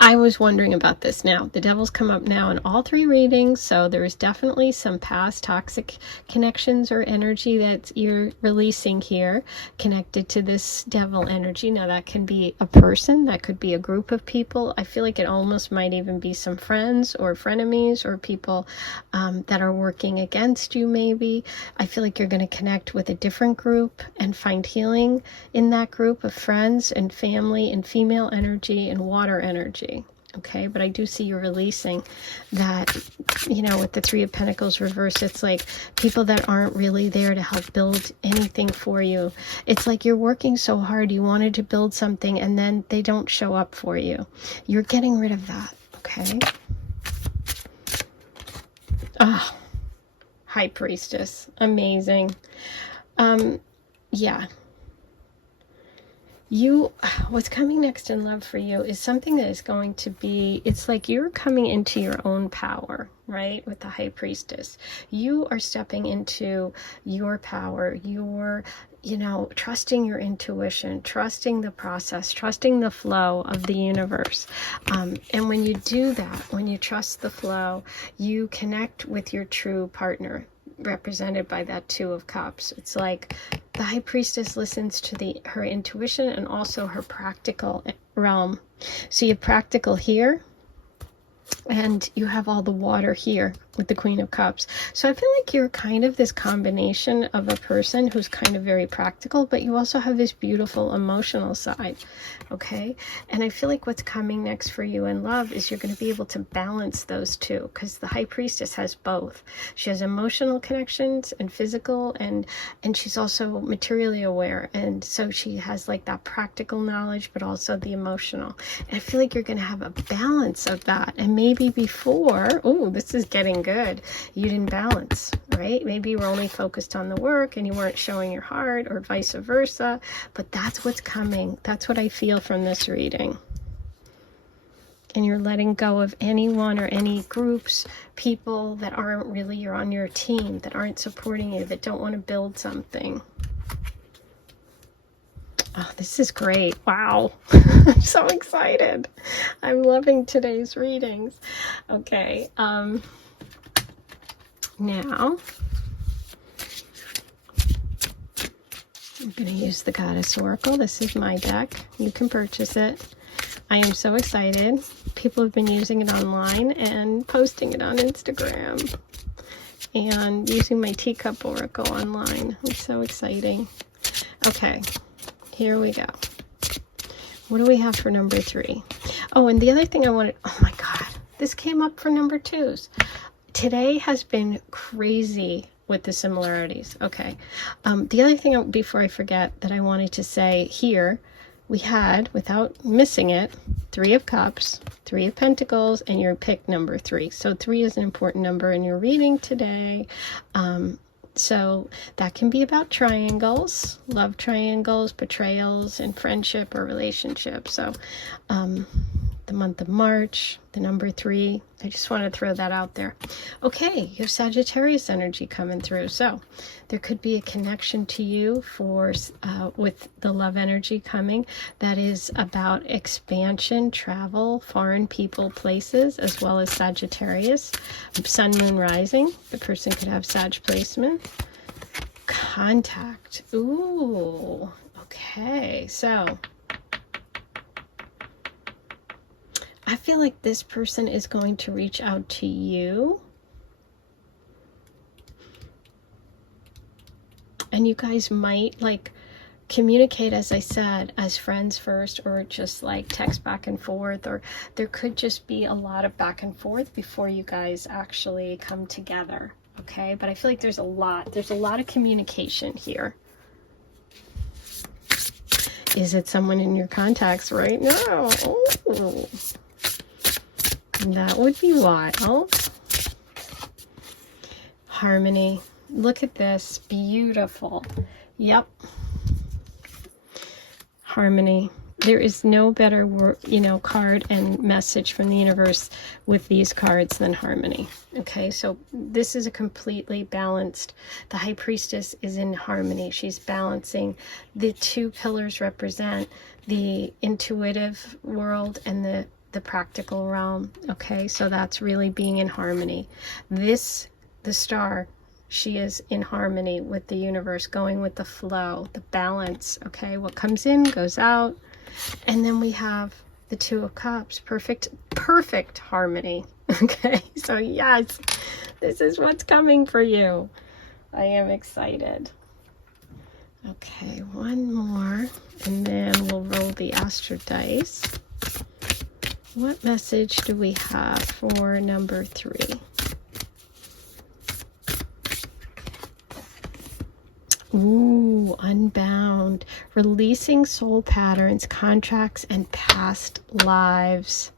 I was wondering about this. Now, the Devil's come up now in all three readings, so there is definitely some past toxic connections or energy that you're releasing here, connected to this Devil energy. Now, that can be a person, that could be a group of people. I feel like it almost might even be some friends or frenemies or people that are working against you, maybe. I feel like you're going to connect with a different group and find healing in that group of friends and family and female energy and water energy. Okay, but I do see you releasing that, you know, with the Three of Pentacles reverse. It's like people that aren't really there to help build anything for you. It's like you're working so hard, you wanted to build something, and then they don't show up for you. You're getting rid of that, okay? Oh, High Priestess, amazing. Yeah. What's coming next in love for you is something that is going to be, it's like you're coming into your own power, right? With the High Priestess. You are stepping into your power, trusting your intuition, trusting the process, trusting the flow of the universe. And when you do that, when you trust the flow, you connect with your true partner, represented by that Two of Cups. It's like the High Priestess listens to her intuition and also her practical realm. So you have practical here, and you have all the water here with the Queen of Cups. So I feel like you're kind of this combination of a person who's kind of very practical, but you also have this beautiful emotional side, okay? And I feel like what's coming next for you in love is you're going to be able to balance those two, because the High Priestess has both. She has emotional connections and physical, and she's also materially aware, and so she has like that practical knowledge, but also the emotional. And I feel like you're going to have a balance of that. And maybe before, oh, this is getting good, you didn't balance, right? Maybe you were only focused on the work and you weren't showing your heart, or vice versa. But that's what's coming. That's what I feel from this reading. And you're letting go of anyone or any groups, people that aren't really on your team, that aren't supporting you, that don't want to build something. Oh, this is great. Wow. I'm so excited. I'm loving today's readings. Okay. Now, I'm going to use the Goddess Oracle. This is my deck. You can purchase it. I am so excited. People have been using it online and posting it on Instagram and using my teacup oracle online. It's so exciting. Okay, here we go. What do we have for number 3? Oh, and the other thing I wanted, oh my God, this came up for number 2s. Today has been crazy with the similarities. Okay. The other thing, before I forget, that I wanted to say here, we had, without missing it, 3 of Cups, 3 of Pentacles, and your pick number 3. So 3 is an important number in your reading today. So that can be about triangles, love triangles, betrayals, and friendship or relationship. So the month of March, the number 3. I just want to throw that out there. Okay, you have Sagittarius energy coming through. So there could be a connection to you for with the love energy coming that is about expansion, travel, foreign people, places, as well as Sagittarius. Sun, Moon, Rising. The person could have Sag placement. Contact. Ooh, okay. So I feel like this person is going to reach out to you. And you guys might like communicate, as I said, as friends first, or just like text back and forth, or there could just be a lot of back and forth before you guys actually come together. Okay, but I feel like there's a lot of communication here. Is it someone in your contacts right now? Ooh. That would be wild. Harmony. Look at this. Beautiful. Yep. Harmony. There is no better word, card and message from the universe with these cards than harmony. Okay, so this is a completely balanced. The High Priestess is in harmony. She's balancing. The 2 pillars represent the intuitive world and the practical realm. Okay, so that's really being in harmony. The star, she is in harmony with the universe, going with the flow, the balance. Okay, what comes in goes out. And then we have the 2 of Cups, perfect harmony. Okay, so yes, this is what's coming for you. I am excited. Okay, one more, and then we'll roll the Astro dice. What message do we have for number 3? Ooh, unbound. Releasing soul patterns, contracts, and past lives.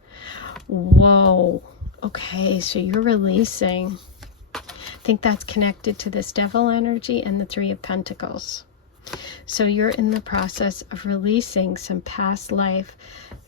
Whoa. Okay, so you're releasing. I think that's connected to this Devil energy and the 3 of Pentacles. So you're in the process of releasing some past life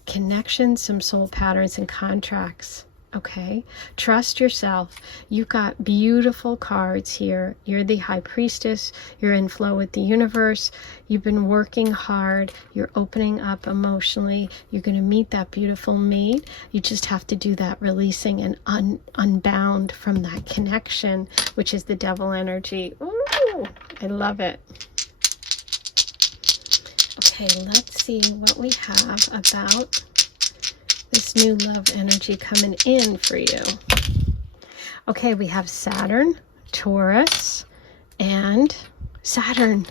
connections, some soul patterns and contracts. Okay, trust yourself. You've got beautiful cards here. You're the High Priestess. You're in flow with the universe. You've been working hard. You're opening up emotionally. You're going to meet that beautiful mate. You just have to do that releasing and unbound from that connection, which is the Devil energy. Ooh, I love it. Okay, let's see what we have about this new love energy coming in for you. Okay, we have Saturn, Taurus, and Saturn.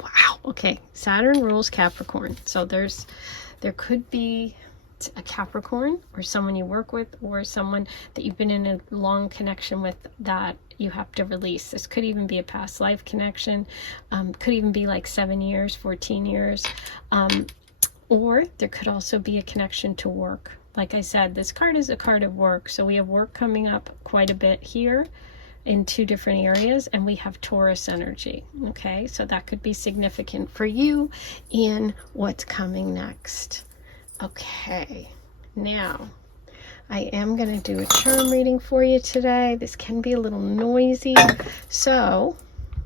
Wow. Okay, Saturn rules Capricorn. So there could be a Capricorn or someone you work with or someone that you've been in a long connection with that you have to release. This could even be a past life connection. Could even be like 7 years, 14 years. Or there could also be a connection to work. Like I said, this card is a card of work. So we have work coming up quite a bit here in 2 different areas, and we have Taurus energy. Okay, so that could be significant for you in what's coming next. Okay, now I am going to do a charm reading for you today. This can be a little noisy, so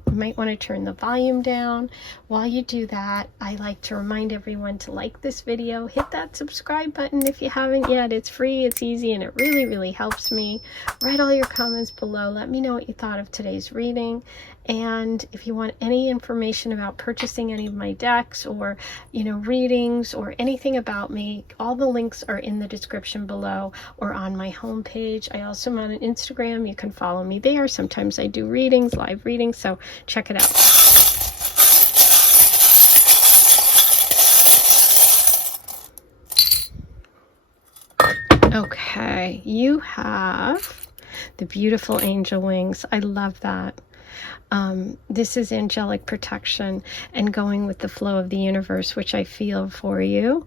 you might want to turn the volume down. While you do that, I like to remind everyone to like this video. Hit that subscribe button if you haven't yet. It's free, it's easy, and it really, really helps me. Write all your comments below. Let me know what you thought of today's reading. And if you want any information about purchasing any of my decks or, readings or anything about me, all the links are in the description below or on my homepage. I also am on Instagram. You can follow me there. Sometimes I do readings, live readings, so check it out. Okay, you have the beautiful angel wings. I love that. This is angelic protection and going with the flow of the universe, which I feel for you.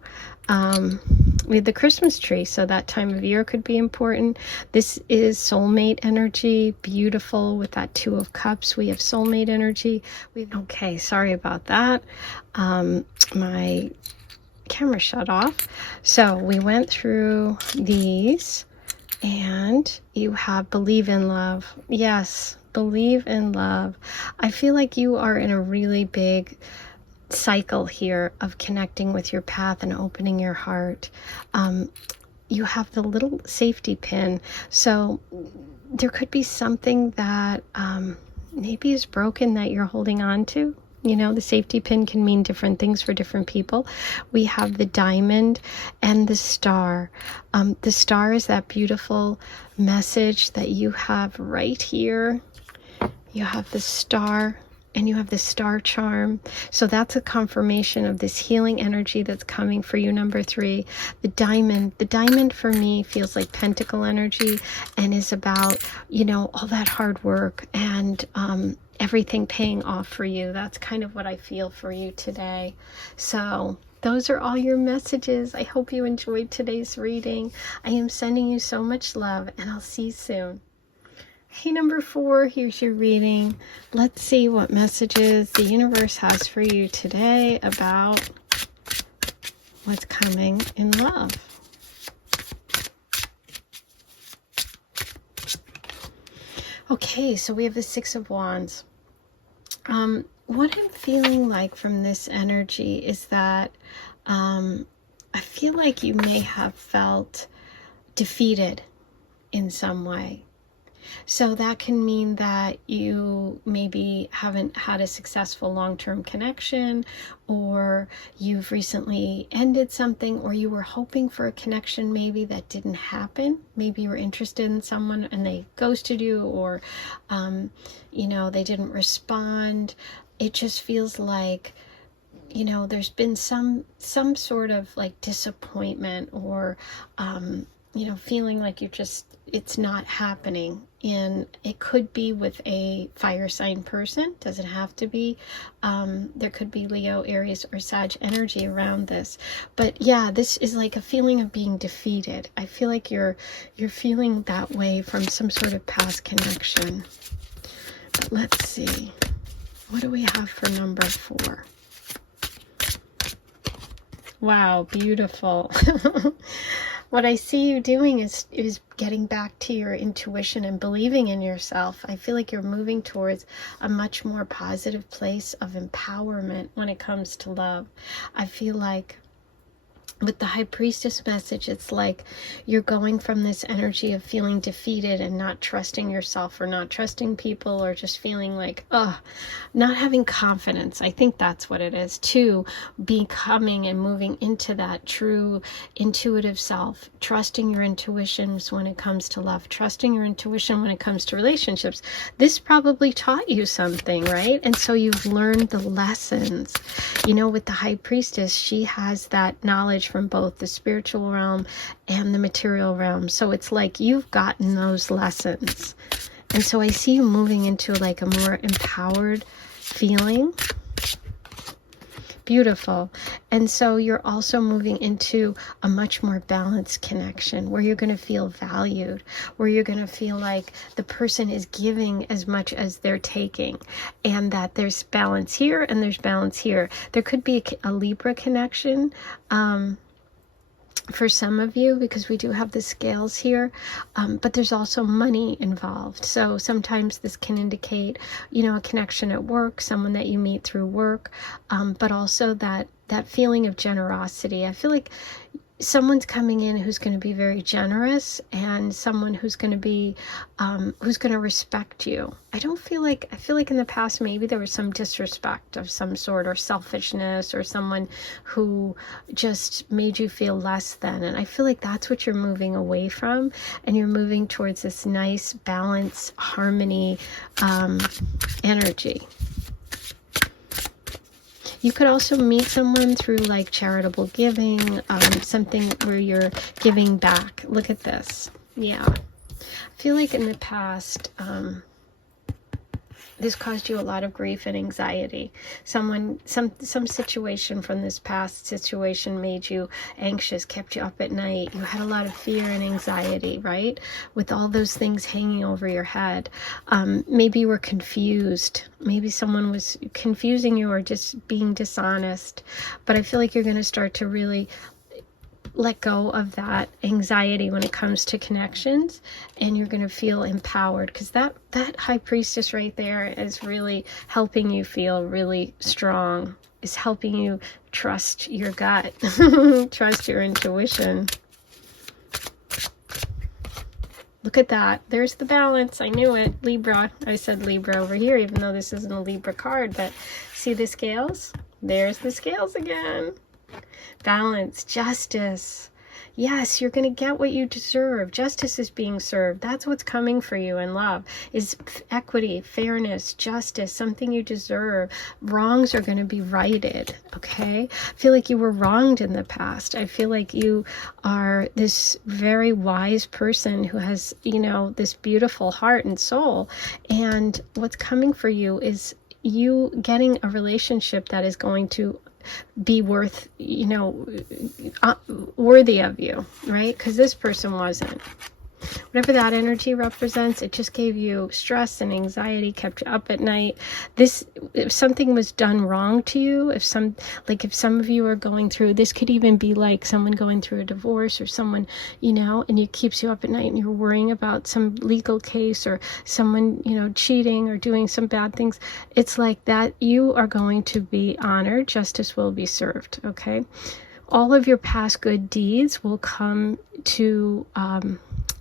We have the Christmas tree, so that time of year could be important. This is soulmate energy, beautiful with that 2 of Cups. We have soulmate energy. Okay, sorry about that. My camera shut off. So we went through these, and you have believe in love. Yes, believe in love. I feel like you are in a really big cycle here of connecting with your path and opening your heart. You have the little safety pin, so there could be something that maybe is broken that you're holding on to. You know, the safety pin can mean different things for different people. We have the diamond and the star. The star is that beautiful message that you have right here. You have the star and you have the star charm. So that's a confirmation of this healing energy that's coming for you, number 3. The diamond for me feels like pentacle energy and is about, you know, all that hard work and everything paying off for you. That's kind of what I feel for you today. So those are all your messages. I hope you enjoyed today's reading. I am sending you so much love, and I'll see you soon. Hey, number 4, here's your reading. Let's see what messages the universe has for you today about what's coming in love. Okay, so we have the 6 of Wands. What I'm feeling like from this energy is that I feel like you may have felt defeated in some way. So that can mean that you maybe haven't had a successful long-term connection, or you've recently ended something, or you were hoping for a connection maybe that didn't happen. Maybe you were interested in someone and they ghosted you, or you know, they didn't respond. It just feels like, you know, there's been some sort of like disappointment, or you know, feeling like it's not happening. And it could be with a fire sign person, doesn't have to be. There could be Leo, Aries, or Sag energy around this. But yeah, this is like a feeling of being defeated. I feel like you're feeling that way from some sort of past connection. But let's see. What do we have for number 4? Wow, beautiful. What I see you doing is getting back to your intuition and believing in yourself. I feel like you're moving towards a much more positive place of empowerment when it comes to love. I feel like with the High Priestess message, it's like you're going from this energy of feeling defeated and not trusting yourself, or not trusting people, or just feeling like, not having confidence. I think that's what it is, to becoming and moving into that true intuitive self, trusting your intuitions when it comes to love, trusting your intuition when it comes to relationships. This probably taught you something, right? And so you've learned the lessons. You know, with the High Priestess, she has that knowledge from both the spiritual realm and the material realm. So it's like you've gotten those lessons. And so I see you moving into like a more empowered feeling. Beautiful. And so you're also moving into a much more balanced connection, where you're going to feel valued, where you're going to feel like the person is giving as much as they're taking, and that there's balance here and there's balance here. There could be a Libra connection for some of you, because we do have the scales here, but there's also money involved. So sometimes this can indicate, you know, a connection at work, someone that you meet through work, but also that feeling of generosity. I feel like someone's coming in who's going to be very generous, and someone who's going to be who's going to respect you. I feel like in the past maybe there was some disrespect of some sort, or selfishness, or someone who just made you feel less than. And I feel like that's what you're moving away from, and you're moving towards this nice balance, harmony energy. You could also meet someone through like charitable giving, something where you're giving back. Look at this. Yeah. I feel like in the past, this caused you a lot of grief and anxiety. Some situation from this past situation made you anxious, kept you up at night. You had a lot of fear and anxiety, right? With all those things hanging over your head. Maybe you were confused. Maybe someone was confusing you or just being dishonest. But I feel like you're going to start to really let go of that anxiety when it comes to connections, and you're going to feel empowered, because that high priestess right there is really helping you feel really strong, is helping you trust your gut, trust your intuition. Look at that. There's the balance. I knew it. Libra. I said Libra over here, even though this isn't a Libra card, but see the scales? There's the scales again. Balance, justice. Yes, you're going to get what you deserve. Justice is being served. That's what's coming for you in love, is equity, fairness, justice, something you deserve. Wrongs are going to be righted, okay? I feel like you were wronged in the past. I feel like you are this very wise person who has, you know, this beautiful heart and soul. And what's coming for you is you getting a relationship that is going to be worth, you know, worthy of you, right? Because this person wasn't. Whatever that energy represents, it just gave you stress and anxiety, kept you up at night. This, if something was done wrong to you, if some of you are going through, this could even be like someone going through a divorce, or someone, you know, and it keeps you up at night and you're worrying about some legal case, or someone, you know, cheating or doing some bad things. It's like that you are going to be honored. Justice will be served, okay? All of your past good deeds will come to,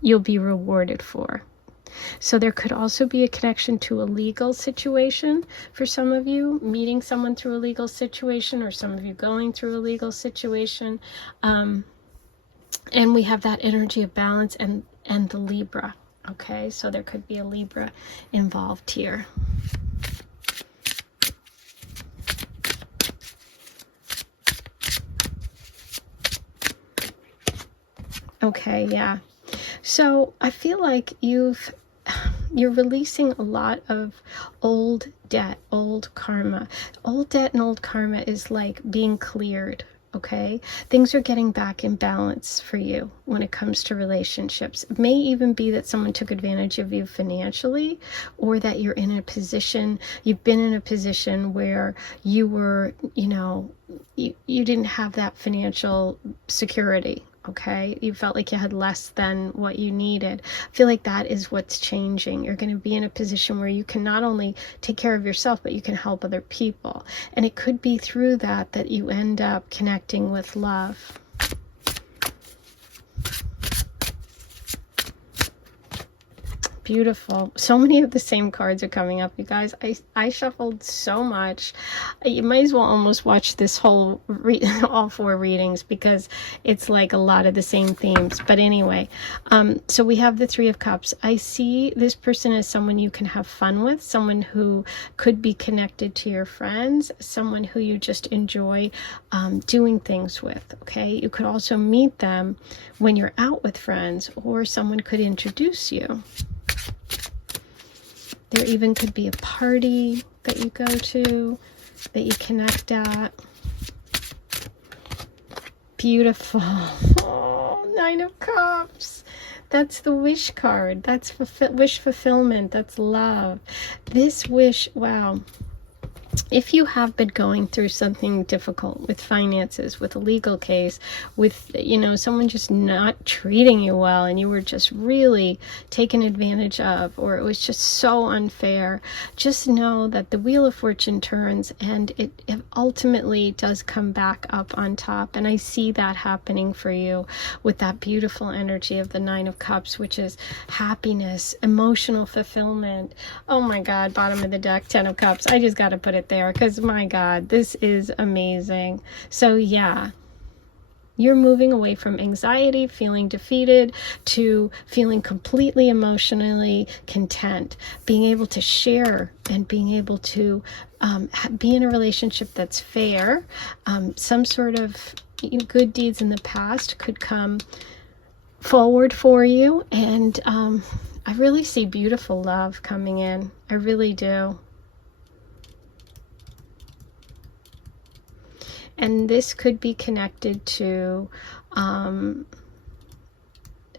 you'll be rewarded for. So there could also be a connection to a legal situation for some of you, meeting someone through a legal situation, or some of you going through a legal situation. And we have that energy of balance and the Libra, okay? So there could be a Libra involved here. Okay, yeah. So I feel like you're releasing a lot of old debt, old karma. Old debt and old karma is like being cleared, okay? Things are getting back in balance for you when it comes to relationships. It may even be that someone took advantage of you financially, or that you've been in a position where you were, you know, you didn't have that financial security. Okay, you felt like you had less than what you needed. I feel like that is what's changing. You're going to be in a position where you can not only take care of yourself, but you can help other people. And it could be through that you end up connecting with love. Beautiful. So many of the same cards are coming up, you guys. I shuffled so much. You might as well almost watch this whole all four readings, because it's like a lot of the same themes. But anyway, so we have the Three of Cups. I see this person as someone you can have fun with, someone who could be connected to your friends, someone who you just enjoy doing things with, okay? You could also meet them when you're out with friends, or someone could introduce you. There even could be a party that you go to, that you connect at. Beautiful. Oh, Nine of Cups. That's the wish card. That's wish fulfillment. That's love. This wish, wow. If you have been going through something difficult with finances, with a legal case, with, you know, someone just not treating you well, and you were just really taken advantage of, or it was just so unfair, just know that the Wheel of Fortune turns, and it ultimately does come back up on top. And I see that happening for you with that beautiful energy of the Nine of Cups, which is happiness, emotional fulfillment. Oh my God, bottom of the deck, Ten of Cups. I just got to put it there, because my God, this is amazing. So yeah, you're moving away from anxiety, feeling defeated, to feeling completely emotionally content, being able to share and being able to be in a relationship that's fair. Some sort of good deeds in the past could come forward for you, and I really see beautiful love coming in. I really do. And this could be connected to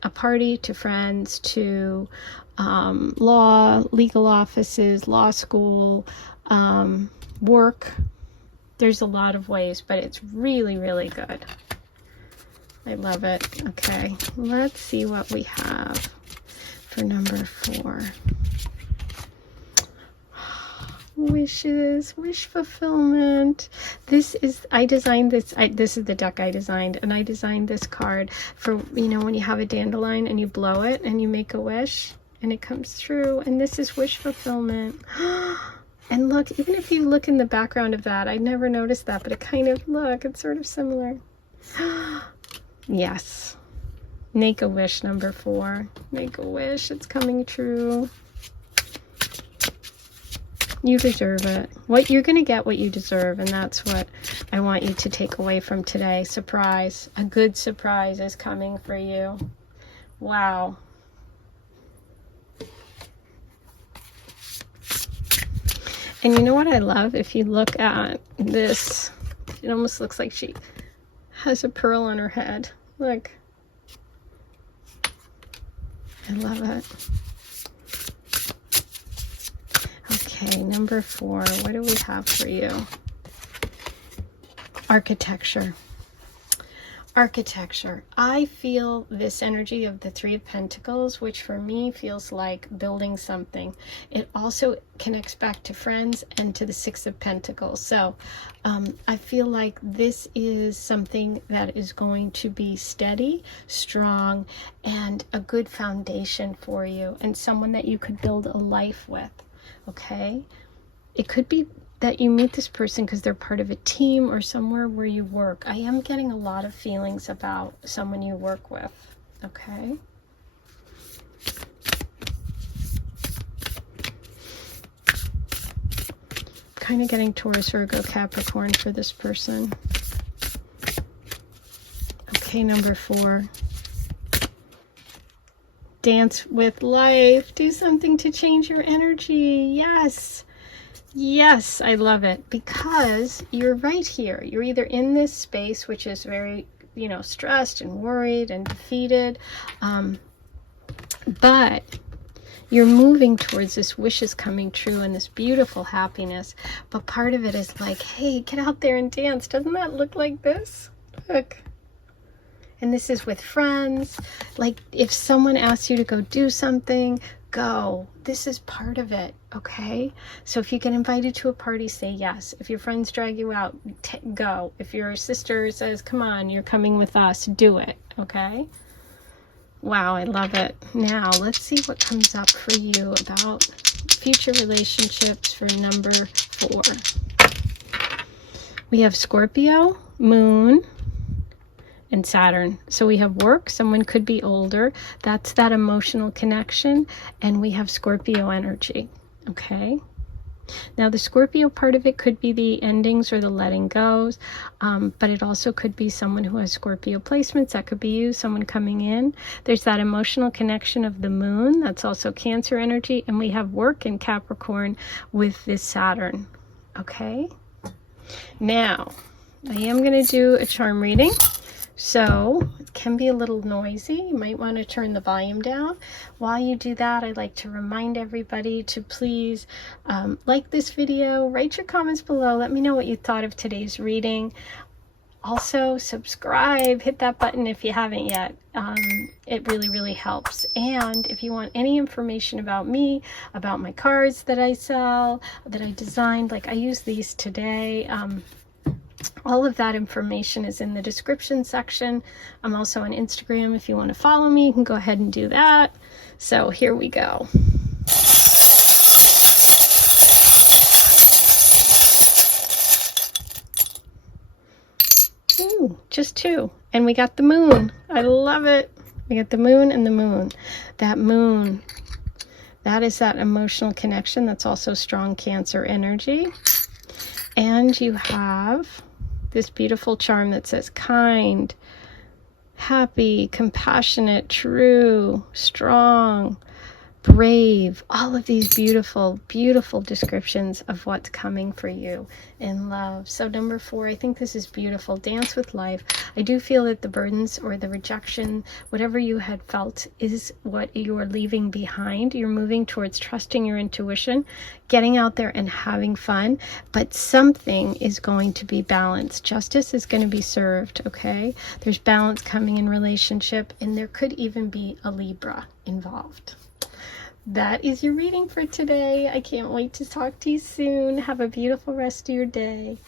a party, to friends, to law, legal offices, law school, work. There's a lot of ways, but it's really, really good. I love it. Okay, let's see what we have for number 4. Wishes, wish fulfillment. This is, I designed this, this is the deck I designed, and I designed this card for, you know, when you have a dandelion and you blow it and you make a wish and it comes true, and this is wish fulfillment. And look, even if you look in the background of that, I never noticed that, but it kind of, look, it's sort of similar. Yes. Make a wish, number 4. Make a wish, it's coming true. You deserve it. What you're going to get what you deserve, and that's what I want you to take away from today. Surprise. A good surprise is coming for you. Wow. And you know what I love? If you look at this, it almost looks like she has a pearl on her head. Look. I love it. Okay, number 4, what do we have for you? Architecture. Architecture. I feel this energy of the 3 of Pentacles, which for me feels like building something. It also connects back to friends and to the 6 of Pentacles. So I feel like this is something that is going to be steady, strong, and a good foundation for you, and someone that you could build a life with. Okay, it could be that you meet this person because they're part of a team or somewhere where you work. I am getting a lot of feelings about someone you work with. Okay, kind of getting Taurus, Virgo, Capricorn for this person. Okay, number 4. Dance with life. Do something to change your energy. Yes. Yes, I love it, because you're right here. You're either in this space, which is very, you know, stressed and worried and defeated, but you're moving towards this wishes coming true and this beautiful happiness. But part of it is like, hey, get out there and dance. Doesn't that look like this? Look. And this is with friends. Like, if someone asks you to go do something, go. This is part of it, okay? So if you get invited to a party, say yes. If your friends drag you out, go. If your sister says, come on, you're coming with us, do it, okay? Wow, I love it. Now, let's see what comes up for you about future relationships for number 4. We have Scorpio, Moon, and Saturn. So we have work, someone could be older, that's that emotional connection, and we have Scorpio energy. Okay, now the Scorpio part of it could be the endings or the letting goes, but it also could be someone who has Scorpio placements. That could be you, someone coming in. There's that emotional connection of the moon, that's also Cancer energy, and we have work in Capricorn with this Saturn. Okay, now I am going to do a charm reading. So it can be a little noisy. You might want to turn the volume down. While you do that, I'd like to remind everybody to please like this video, write your comments below, let me know what you thought of today's reading. Also, subscribe, hit that button if you haven't yet. It really, really helps. And if you want any information about me, about my cards that I sell, that I designed, like I use these today, all of that information is in the description section. I'm also on Instagram. If you want to follow me, you can go ahead and do that. So here we go. Ooh, just 2. And we got the moon. I love it. We got the moon and the moon. That moon, that is that emotional connection. That's also strong Cancer energy. And you have this beautiful charm that says kind, happy, compassionate, true, strong, brave, all of these beautiful, beautiful descriptions of what's coming for you in love. So number 4, I think this is beautiful. Dance with life. I do feel that the burdens or the rejection, whatever you had felt, is what you are leaving behind. You're moving towards trusting your intuition, getting out there and having fun, but something is going to be balanced. Justice is going to be served, okay? There's balance coming in relationship, and there could even be a Libra involved. That is your reading for today. I can't wait to talk to you soon. Have a beautiful rest of your day.